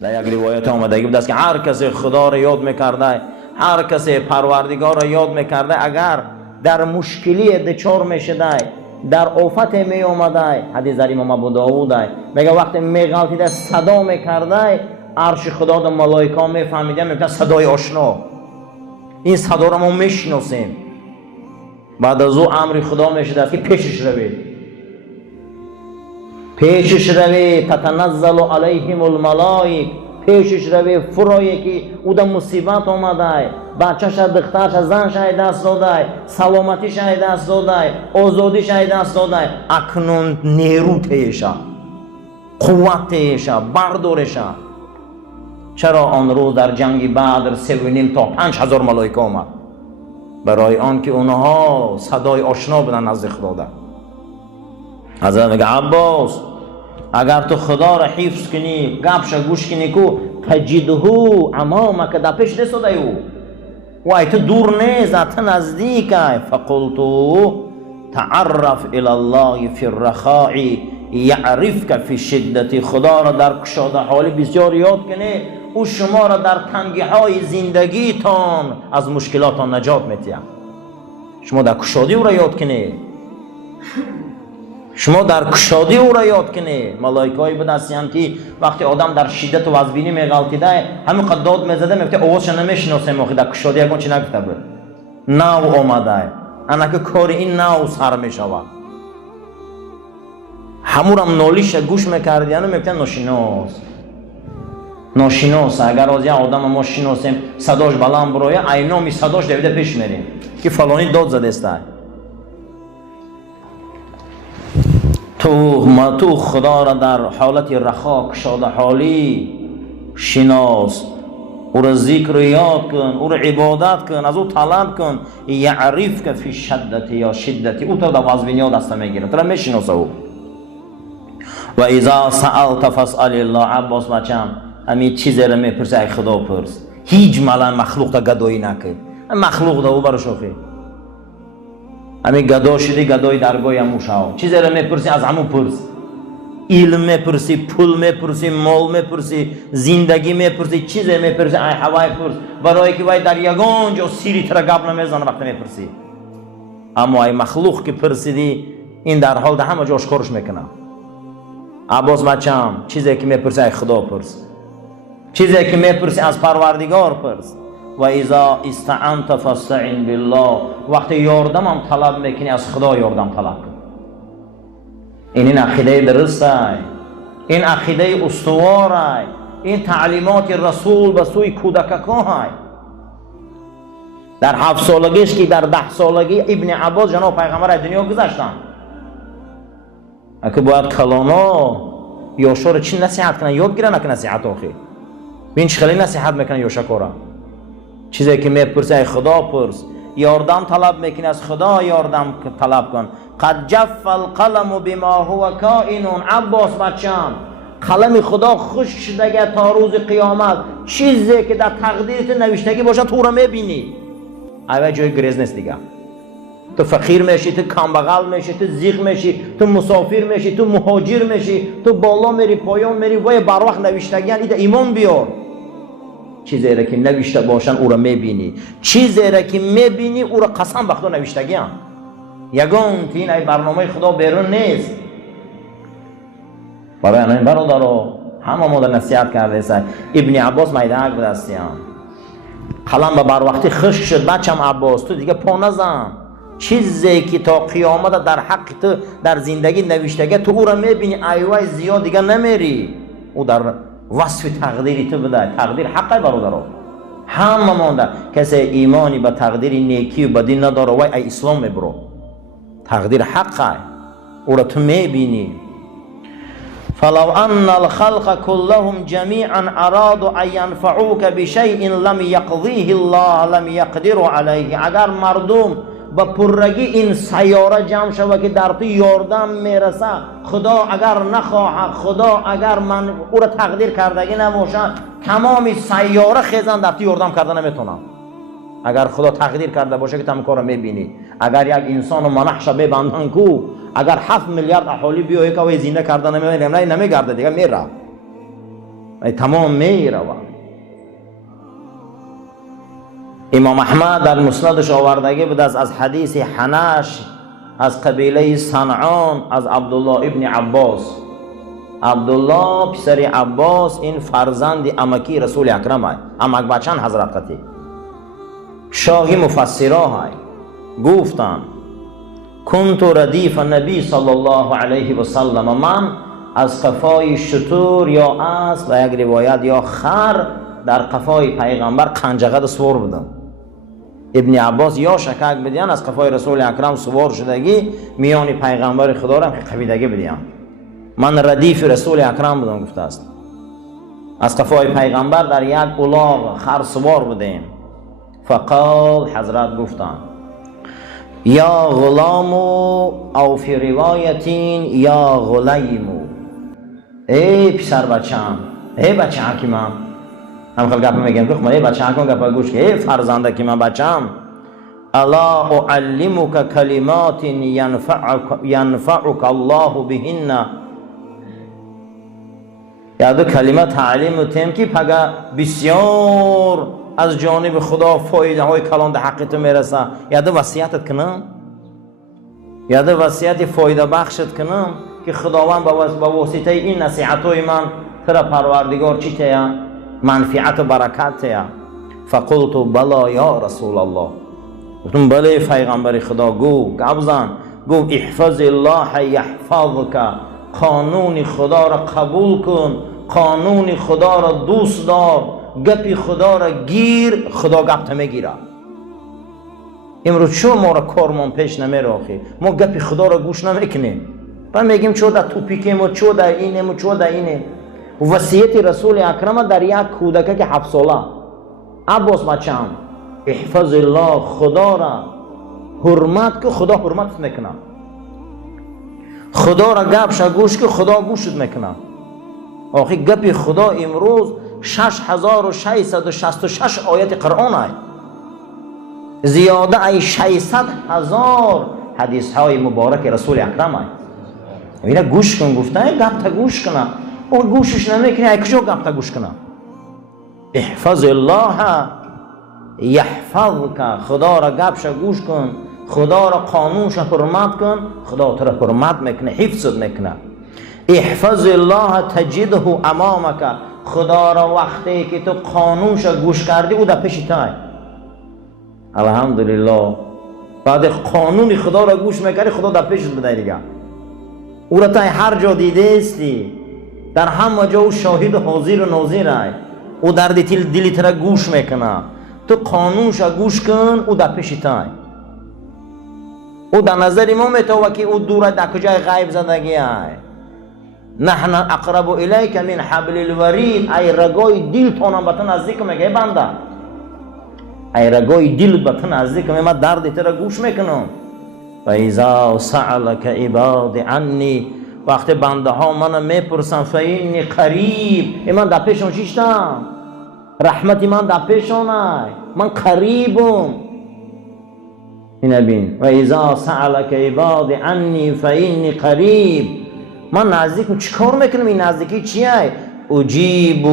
در یک روایت آمده بود است که هر کسی خدا را یاد میکرده، هر کسی پروردگار را یاد میکرده، اگر در مشکلی دچار میشده، در آفت می اومده، حدیث در امام ابو داود میگه وقتی میغلطیده صدا میکرده، عرش خدا و ملائکه میفهمیدن، میگن صدای آشنا، این صدا را ما میشناسیم. بعد از او امر خدا میشده که پیشش روید، پیشش روید، تتنزل علیهم الملائک، پیشش روید، فرایی که او در مصیبت آمده، بچه‌ش، دخترش، زنش دست داده، سلامتیش دست داده، آزادیش دست داده، اکنون نیرو تیشه، قوت تیشه، بردارشه. چرا آن روز در جنگ بدر 3.5 تا 5,000 ملائکه آمد؟ برای آن که اونها صدای آشنا بودن نزد خدا. حضرت میگه عباس اگر تو خدا را حفظ کنی، گپش گوش کنی کو تجده امامک، در پیش نسوده او و ای تو دور نیست، ات نزدیک. فقلت تعرف الی الله فی الرخاء یعرفک فی الشدة، خدا را در کشاده حالی بسیار یاد کنی، او شما را در تنگی های زندگیتان از مشکلاتان نجات می‌دهد. شما در کشادی او را یاد کنی، شما در کشادی او را یاد کنی. ملائکه‌ای بود هستند که وقتی آدم در شدت و وزبینی میغلطیده، همین قد داد میزده، میگفته آوازش نمیشناسیم، آخه در کشادی یگان چی نگفته بود، نو آمده، انا که کار این نو سر میشود. همورم نالیش گوش میکردیانو میگفته ناشناس، ناشناس. اگر از یه آدم ما شناسیم صداش بلند برایه، اینامی صداش دویده پیش میریم که فلانی داد زده است. تو خدا را در حالت رخا، کشاده حالی شناس، او را ذکر یاد کن، او را عبادت کن، از او طلب کن. یعرف که فی شدت یا شدتی، او تو در وزبینی ها دسته میگیره، تو را میشناسه او. و اذا سألت فاسأل الله. عباس بچم همین چیزی را میپرسی ای خدا پرس، هیچ مخلوق تا گدایی نکن، مخلوق دا او برو شوخی، همین گدا شدی گدای درگاه همون شو. چیزی را میپرسی از همون پرس، علم میپرسی، پول میپرسی، مال میپرسی، زندگی میپرسی، چیزی میپرسی ای هوای پرس، برای که وای در یگان جا سیری تر گپ نمیزنه وقتی میپرسی. اما ای مخلوق که پرسیدی، این در حال ده همه جا آشکارش میکنه. عباس بچم چیزی که میپرسی ای خدا پرس، چیزی که میپرسی از پروردگار پرس. و اذا استعنت فاستعن بالله، وقتی یاردم هم طلب میکنی از خدا یاردم طلب کن. این عقیده درسته، این عقیده استواره، این تعلیمات رسول به سوی کودکان. در 7 سالگیش که در 10 سالگی ابن عباس جناب پیغمبر از دنیا گذشتن، اگه باید کلانا یاشا رو چی نصیحت کنن، یاد گیرن که نصیحت آخی بین چه خیلی نصیحت میکنن یاشا کارا. چیزی که میپرسی ای خدا پرس، یاردم طلب میکنی از خدا یاردم طلب کن. قد جف القلم بما هو کائن. عباس بچم قلم خدا خشک شده تا روز قیامت، چیزی که در تقدیرت نوشتگی باشه تو را میبینی. اوه جای گریز نیست دیگه. تو فقیر میشی، تو کمبغل میشی، تو زیغ میشی، تو مسافر میشی، تو مهاجر میشی، تو بالا میری پایان میری، وای بر وقت نوشتگی ایده ایمان بیار. چیزی را که نوشته باشن او را میبینی، چیزی را که میبینی او را قسم به خدا نوشتگی هم. یگان که این ای برنامه خدا بیرون نیست. برای این برادرها همه ما در نصیحت کرده است. ابن عباس میدهک بود هستیم، قلم بر وقتی خشک شد بچم عباس تو دیگه پا نزن. چیزی که تا قیامت در حق تو در زندگی نوشتگی تو او را میبینی، ایوای زیاد دیگه نمیری. او در وصف تقدیری تو بده. تقدیر حقه برادرها، همه مانده. کسی ایمانی به تقدیر نیکی و بدی نداره وای ای اسلام میبرو. تقدیر حقه، او را تو میبینی. فلو ان الخلق كلهم جميعا ارادوا ان ينفعوك بشيء لم يقضيه الله لم يقدروا عليه. اگر مردم با پرگی این سیاره جمع شود که در تو یاردم میرسه، خدا اگر نخواه، خدا اگر من او را تقدیر کردگی نباشه، تمام سیاره خیزن در تو یاردم کردن نمیتونم. اگر خدا تقدیر کرده باشه که تمام کار رو میبینی. اگر یک انسان منحش ببندن کو، اگر 7 میلیارد اهالی بیایی که وی زنده کردن نمیگرده دیگه میره. تمام می روند. امام احمد در مسندش آوردگی بود از حدیث حنش از قبیله صنعان از عبدالله ابن عباس. عبدالله پسر عباس این فرزند امکی رسول اکرم های، امک بچن حضرت قطی شاهی مفسرها های گفتن کنت ردیف نبی صلی الله علیه و سلم، من از قفای شتور یا اسب و یک روایت یا خر در قفای پیغمبر قنجقه سوار بودم. ابن عباس یا شکک بدیان از قفای رسول اکرم سوار شدگی میان پیغمبر خدا را قویدگی بدیان. من ردیف رسول اکرم بودم گفته است. از قفای پیغمبر در یک الاغ خر سوار بودیم. فقال حضرت گفتن یا غلامو او فی روایتین یا غلیمو، ای پسر بچم، ای بچه حکیمم. هم خیلی گپ میگم که ای بچه حکیم گپ گوش که ای فرزنده که من بچم. الا اعلمک کلمات ینفعک الله بهن، یادو کلمه تعلیم تیم که پگه بسیار از جانب خدا فایده های کلان در حق تو میرسه. یادو وصیتت کنم، یادو وصیت فایده بخشت کنم که خداوند با واسطه این نصیحت های من ترا پروردگار چی تیا منفعت و برکت تیا. فقلت بلا یا رسول الله، گفتم بله پیغمبر خدا. گو گبزن گو احفظ الله یحفظک، قانون خدا را قبول کن، قانون خدا را دوست دار، گپی خدا را گیر، خدا گپ میگیره. امروز چون ما را کارمون پیش نمیره آخی، ما گپی خدا را گوش نمیکنیم و میگیم چو در توپیکیم و چو در اینیم و چو در اینیم. وصیت رسول اکرم در یک کودک که 7 ساله عباس بچم احفظ الله، خدا را حرمت که خدا حرمت میکنه، خدا را گپش گوش که خدا گوشت میکنه. آخی گپی خدا امروز 6666 آیت قرآن های، زیاده ای 600,000 حدیث های مبارک رسول اکرم های. اینا گوش کن گفته گپ تا گوش کنه، او گوشش نمیکنه ای کجا گپ تا گوش کنه. احفظ الله یحفظک، خدا را گپش گوش کن، خدا را قانونش حرمت کن، خدا تو را حرمت میکنه، حفظت میکنه. احفظ الله تجده امامک، خدا را وقتی که تو قانونش گوش کردی او در پیش تو. الحمدلله بعد قانون خدا را گوش میکردی خدا در پیشت بده دیگه. او را تا هر جا دیده استی، در همه جا او شاهد و حاضر و ناظر است. او در دلی تو را گوش میکنه، تو قانونش گوش کن، او در پیش تو. او در نظر ما میتونه که او دور در کجای غیب زندگی است. نحن اقرب الیک من حبل الورید، ای رگای دل تونم به تو نزدیک میگه بنده، ای رگای دل به تو نزدیک میگه، من درد تو را گوش میکنم. و اذا سألک عباد عنی، وقتی بنده ها منو میپرسن فینی قریب، من در پیشون چیشتم، رحمتی من در پیشون است، من قریبم. این بین و اذا سألک عباد عنی فینی قریب، من نزدیکم. چیکار میکنم؟ این نزدیکی چیه؟ اجیب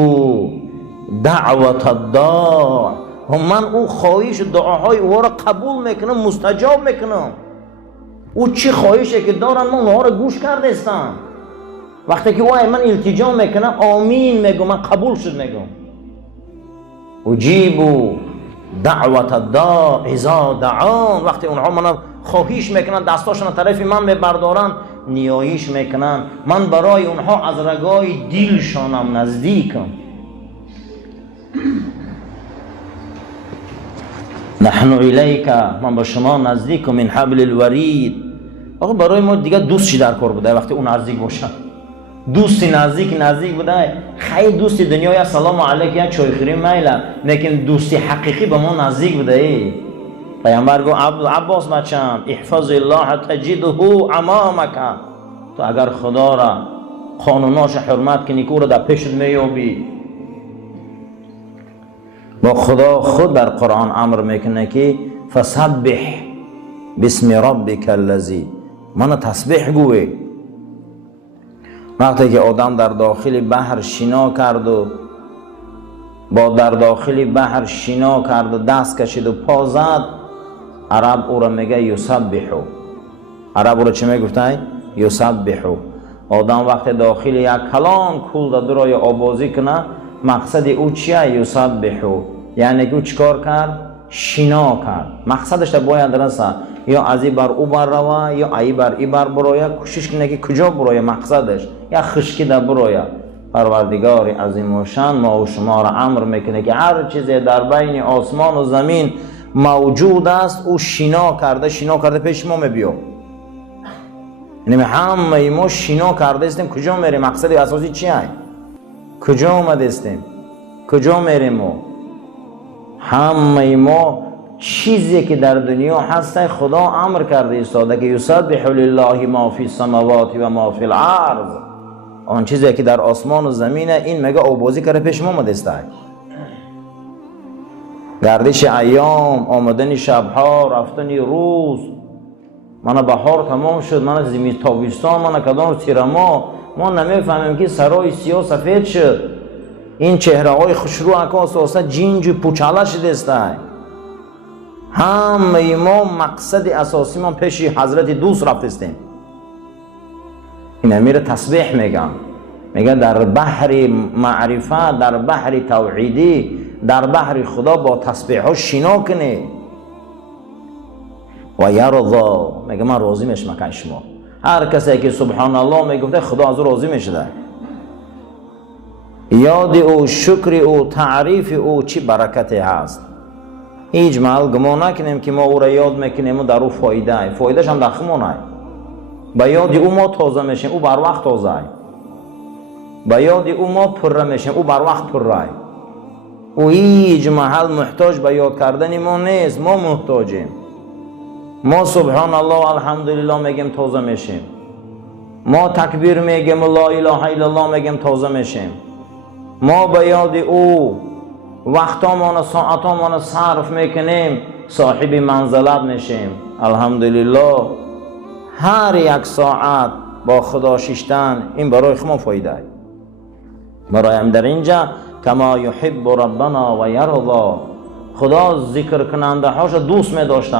دعوت الداع، من او خواهش دعاهای او را قبول میکنم، مستجاب میکنم. او چی خواهشه که دارن من اونها را گوش کرده استم. وقتی که او من التجا میکنم آمین میگم، من قبول شد میگم. اجیب دعوت الداع اذا دعان، وقتی اونها من خواهش میکنن، دستاشون طرف من میبردارن، نیایش میکنن، من برای اونها از رگای دلشانم نزدیکم. نحن الیک، من با شما نزدیکم، من حبل الورید. آقا برای ما دیگه دوست چی در کار بوده وقتی اون نزدیک باشه؟ دوستی نزدیک بوده. خیلی دوستی دنیا یا سلام علیک یا چای خوریم میله، لیکن دوستی حقیقی به ما نزدیک بوده. پیامبر گفت عباس بچم احفظ الله تجده امامک، تو اگر خدا را قانوناش حرمت کنی که او را در پیشت میابی. با خدا خود در قرآن امر میکنه که فسبح بسم ربک الذی، من تسبیح گوی. وقتی که آدم در داخل بحر شنا کرد و با در داخل بحر شنا کرد و دست کشید و پا زد، عرب او را میگه یسبحو. عرب او را چه میگفتن؟ یسبحو. آدم وقت داخل یک کلان کول در روی آبازی کنه، مقصد او چیه؟ یسبحو، یعنی که او چکار کرد؟ شنا کرد. مقصدش باید رسه، یا ازی بر او بر روه یا ای بر ای بر برویه، کوشش کنه که کجا برویه مقصدش، یا خشکی در برویه. پروردگار عظیم و شان ما و شما را امر میکنه که هر چیزی در بین آسمان و زمین موجود است او شنا کرده پیش ما میبیو. یعنی همه ما شنا کرده استیم، کجا میریم؟ مقصد اساسی چیه؟ کجا آمده استیم؟ کجا میریم؟ ما همه ما چیزی که در دنیا هست خدا امر کرده ایستاده که یسبح لله ما فی السماوات و ما فی الارض. آن چیزی که در آسمان و زمینه این مگه آبازی کرده پیش ما مدسته. گردش ایام، آمدن شبها، رفتن روز، من بهار تمام شد، من زمین تابستان، من کدام تیرما، ما نمیفهمیم که سرای سیاه سفید شد، این چهره های خوشرو اکاس واسه جینج و پوچاله شده است. همه ما مقصد اساسی ما پیش حضرت دوست رفتیم. این امیر تسبیح میگن در بحر معرفت، در بحر توحیدی، در بحر خدا با تسبیح ها شنا کنی. و یرضا، میگه من راضی میشم که شما. هر کسی که سبحان الله میگفته خدا از او راضی میشده. یاد او، شکر او، تعریف او چی برکتی هست. هیچ محل گمان نکنیم که ما او را یاد میکنیم و در او فایدهش هم در خمونه. با یاد او ما تازه میشیم، او بر وقت تازه. با یاد او ما پره میشیم، او بر وقت پره. او هیچ محل محتاج به یاد کردن ما نیست، ما محتاجیم. ما سبحان الله الحمدلله میگیم تازه میشیم، ما تکبیر میگیم لا اله الا الله میگیم تازه میشیم. ما به یاد او وقتامان ساعتامان صرف میکنیم، صاحب منزلت میشیم. الحمدلله هر یک ساعت با خدا شیشتن این برای خما فایده. برایم در اینجا کما یحب ربنا و یرضا، خدا ذکر کننده هاش دوست می داشته،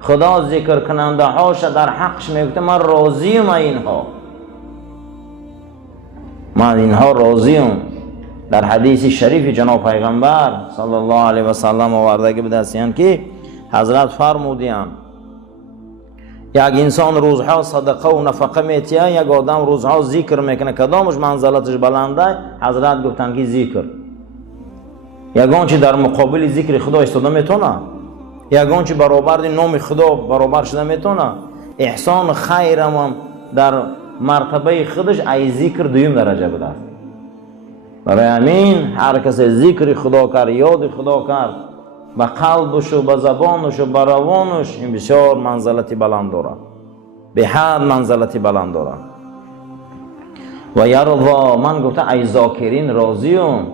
خدا ذکر کننده هاش در حقش میگفته من راضیم اینها، من اینها راضیم. در حدیث شریف جناب پیغمبر صلی الله علیه و سلم آورده بدستیان که حضرت فرمودیان یک انسان روزها صدقه و نفقه میتیه، یک آدم روزها ذکر میکنه، کدامش منزلتش بلنده؟ حضرت گفتن که ذکر. یگان چی در مقابل ذکر خدا ایستاده میتونه، یگان چی برابر نام خدا برابر شده میتونه. احسان خیرم در مرتبه خودش ای ذکر دویم درجه بده. برای همین هر کس ذکر خدا کرد، یاد خدا کرد، به قلبش و به زبانش و به روانش، این بسیار منزلتی بلند داره، به حد منزلتی بلند داره. و یرضا، من گفته ای ذاکرین راضیم.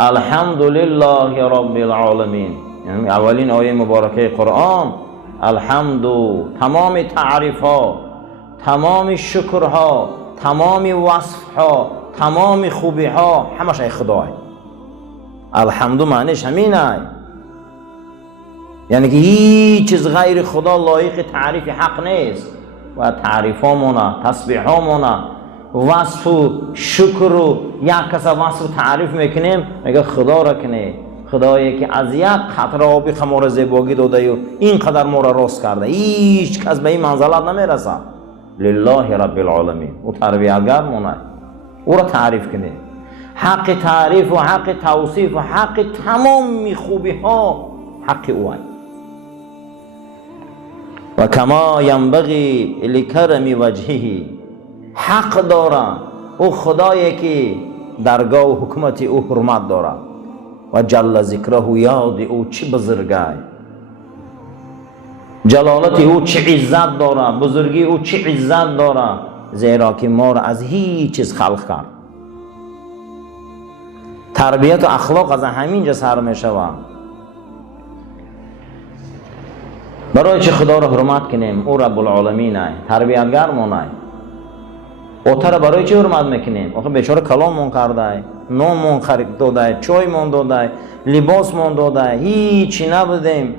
الحمدلله رب العالمین، یعنی اولین آیه مبارکه قرآن. الحمد، تمام تعریف ها، تمام شکر ها، تمام وصف ها، تمام خوبی ها همش ای خدای. الحمد معنیش همینه، یعنی که هیچ چیز غیر خدا لایق تعریف حق نیست. و تعریف هامونه، تسبیح هامونه، وصف و شکر و یک کس وصف و تعریف میکنیم، میگه خدا را کنه، خدایی که از یک قطره آبی خمار زیباگی داده و اینقدر ما را راست کرده، هیچ کس به این منزلت نمیرسه. لله رب العالمین، او تربیتگر مونه، او را تعریف کنه. حق تعریف و حق توصیف و حق تمام خوبی ها حق او هست. و کما ینبغی لکرم وجهه، حق داره او خدایی که درگاه و حکمت او حرمت داره. و جل ذکره، یاد او چی بزرگه، جلالت او چی عزت داره، بزرگی او چی عزت داره، زیرا که ما را از هیچ چیز خلق کرد. تربیت و اخلاق از همینجا سر می شود. برای چه خدا را حرمت کنیم؟ او رب العالمین است، تربیتگر مونه. اوتر برای چه حرمت میکنیم؟ آخه بیچاره کلاممون کرده، نونمون خرید داده، چایمون داده، لباسمون داده، هیچی نبودیم.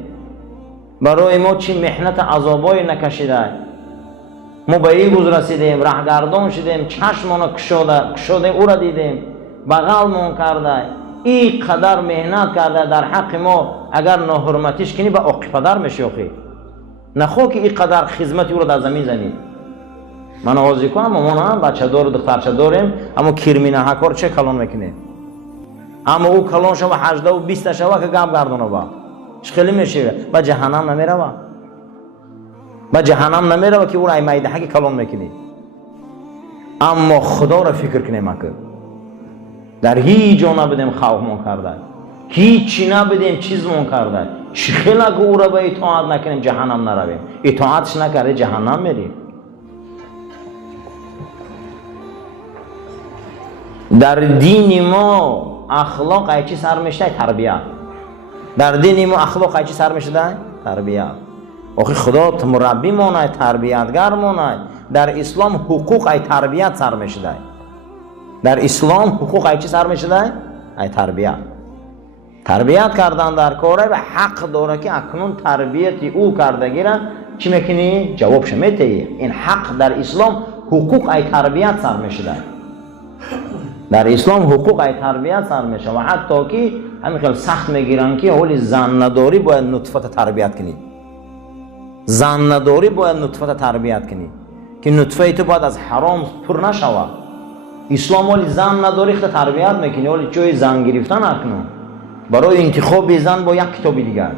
برای ما چی محنت عذابای نکشیده. ما به این روز رسیدیم، رهگردان شدیم، چشممون کشاده او را دیدیم، بغلمون کرده. این قدر محنت کرده در حق ما، اگر ناحرمتیش کنی به عاقبت میشی. آخی نخوا که این قدر خدمت او را در زمین زنی. من آوازی کنم ما هم بچه دار و دخترچه داریم، اما کرمینه هکار چه کلان میکنه، اما او کلان شو 18 و 20 شو که گم گردونه با خیلی میشه با جهنم نمیره، با جهنم نمیره که او را میده که کلان میکنی. اما خدا را فکر کنیم که در هیچ جا نبودیم خوفمون کرده، هیچی نبودیم چیزمون کرده، خیلی که او را به اطاعت نکنیم جهنم نرویم. اطاعتش نکرده جهنم میریم. در دین ما اخلاق ای چی سر میشته؟ تربیت. در دین ما اخلاق ای چی سر میشته؟ تربیت. آخه خدا مربی مونه، تربیتگر مونه. در اسلام حقوق ای تربیت سر میشته. در اسلام حقوق ای چی سر میشده؟ ای تربیت. تربیت کردن در کاره و حق داره که اکنون تربیت او کردگی را چی میکنی؟ جوابش میدی. این حق در اسلام حقوق ای تربیت سر میشده. در اسلام حقوق ای تربیت سر میشه و حتی که همین خیلی سخت میگیرن که اولی زن نداری باید نطفت تربیت کنی. زن نداری باید نطفت تربیت کنی که نطفه تو باید از حرام پر نشوه. اسلام ولی زن نداری خیلی تربیت میکنی، ولی چوی زن گرفتن اکنون برای انتخاب زن با یک کتابی دیگر،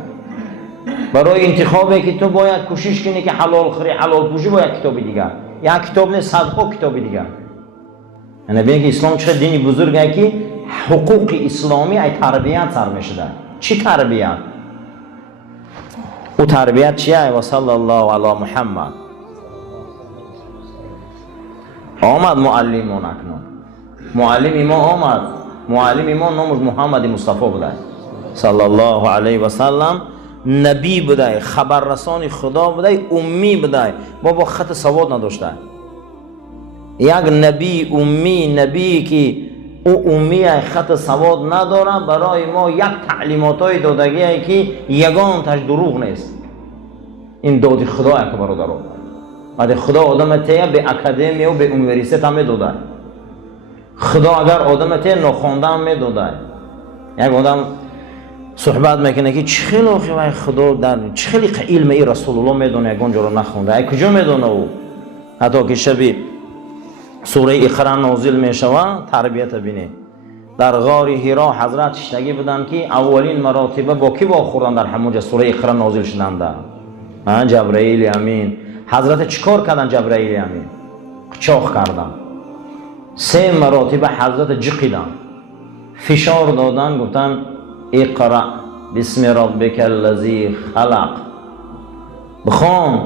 برای انتخابی که تو باید کوشش کنی که حلال خوری حلال پوشی با یک کتابی دیگر، یک کتاب نه صدها کتابی دیگر. یعنی ببینید که اسلام چه دینی بزرگه که حقوق اسلامی ای تربیت سر میشده. چی تربیت؟ او تربیت چیه؟ و صلی الله علی محمد. آمد معلمون اکنون، معلم ما آمد. معلم ما نامش محمد مصطفی بوده صلی الله علیه و سلم. نبی بوده، خبررسان خدا بوده، امی بوده، بابا خط سواد نداشته. یک نبی امی، نبی که او امی خط سواد نداره، برای ما یک تعلیماتای دادگی که یگان تاش دروغ نیست. این داد خدا که برادران، بعد خدا آدم تیه به اکادمی و به یونیورسیته هم میداده. خدا اگر آدم تیه نخوانده هم میداده. یک آدم صحبت میکنه که چخیلی آخی خدا در چخیلی علم ای رسول الله میدونه یک اونجا رو نخونده، ای کجا میدونه او؟ حتی که شبی سوره اقرا نازل میشوه تربیت بینه. در غار حرا حضرت شتگی بودن که اولین مراتبه با کی خوردن در همونجا سوره اقرا نازل شدند؟ جبرائیل امین. حضرت چیکار کردن؟ جبرائیل امین قچاق کردن. 3 مراتبه حضرت جقیدن، فشار دادن، گفتن اقرا بسم ربک الذی خلق، بخوان.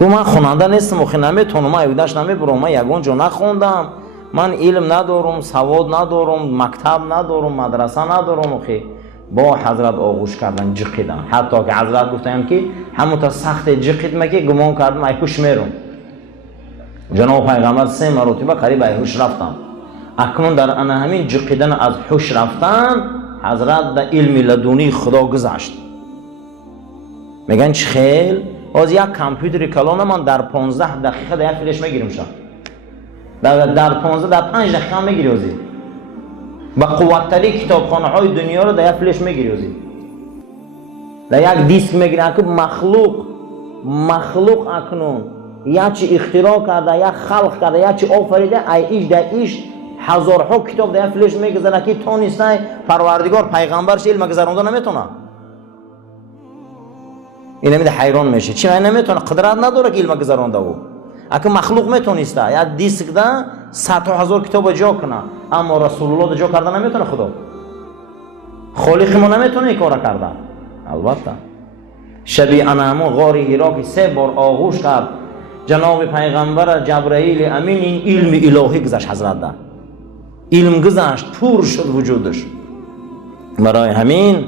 گفت من خواننده نیستم، خو نمیتونم، من ایداش نمیبرم، من یگان جا نخوندم، من علم ندارم، سواد ندارم، مکتب ندارم، مدرسه ندارم. خی با حضرت آغوش کردن، جقیدن. حتی که حضرت گفتن که همون تا سخت جقید مگه گمان کردم ایهوش میرم. جناب پیغمبر 3 مرتبه قریب ایهوش رفتم. اکنون در ان همین جقیدن از هوش رفتن حضرت در علم لدونی خدا گذاشت. میگن چه خیل از یک کامپیوتر کلان من در 15 دقیقه در یک فلش میگیرم شد. در 15 در 5 دقیقه میگیری ازی. با قوت‌ترین کتابخانه های دنیا رو در یک فلش میگیری ازی. در یک دیسک میگیری. که مخلوق اکنون یا چی اختراع کرده، یا خلق کرده، یا چی آفریده، ایش در ایش هزارها کتاب در یک فلش میگذاره که تو نیستن پروردگار پیغمبرش علم گذرونده نمیتونه. این نمیده حیران میشه چی من نمیتونه، قدرت نداره که علم گذرونده او. اگه مخلوق میتونسته یا دیسک ده 100,000 کتاب جا کنه، اما رسول الله جا کرده نمیتونه. خدا خالق ما نمیتونه این کار کرده. البته شبی انامو غار حرا که 3 بار آغوش کرد جناب پیغمبر جبرائیل امین، این علم الهی گذشت حضرت ده، علم گذشت، پر شد وجودش. برای همین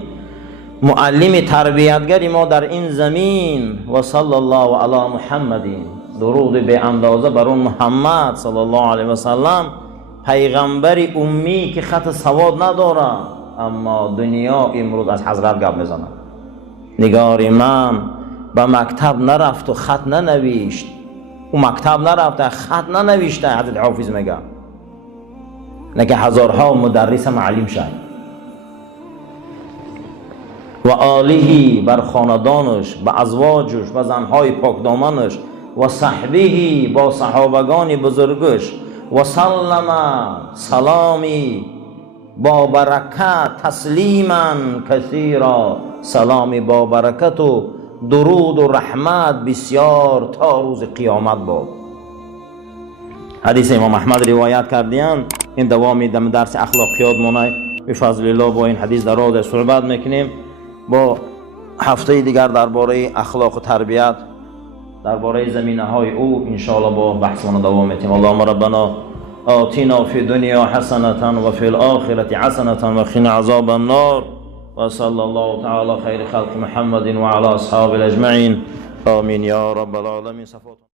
معلم تربیتگری ما در این زمین و صلی الله علی محمد، درود به اندازه بر اون محمد صلی الله علیه و سلم، پیغمبر امی که خط سواد نداره، اما دنیا امروز از حضرت گپ میزنه. نگار من به مکتب نرفت و خط ننوشت، او مکتب نرفته خط ننوشته. حضرت حافظ میگه نه که هزارها مدرس معلم شد. و آله بر خاندانش، به ازواجش، به زنهای پاکدامنش، و صحبه با صحابگان بزرگش، و سلم سلامی با برکت، تسلیما کثیرا سلامی با برکت و درود و رحمت بسیار تا روز قیامت بود. حدیث امام احمد روایت کردیان. این دوامی درس اخلاقیات مونه. بفضل الله با این حدیث در راه صحبت میکنیم. با هفته دیگر درباره اخلاق و تربیت درباره زمینه های او ان شاء الله با بحثمون دوام میتیم. اللهم ربنا آتنا فی الدنیا حسنة و فی الآخرة حسنة و قنا عذاب النار و صلی الله تعالی خیر خلق محمد و علی اصحابه اجمعین. آمین یا رب العالمین.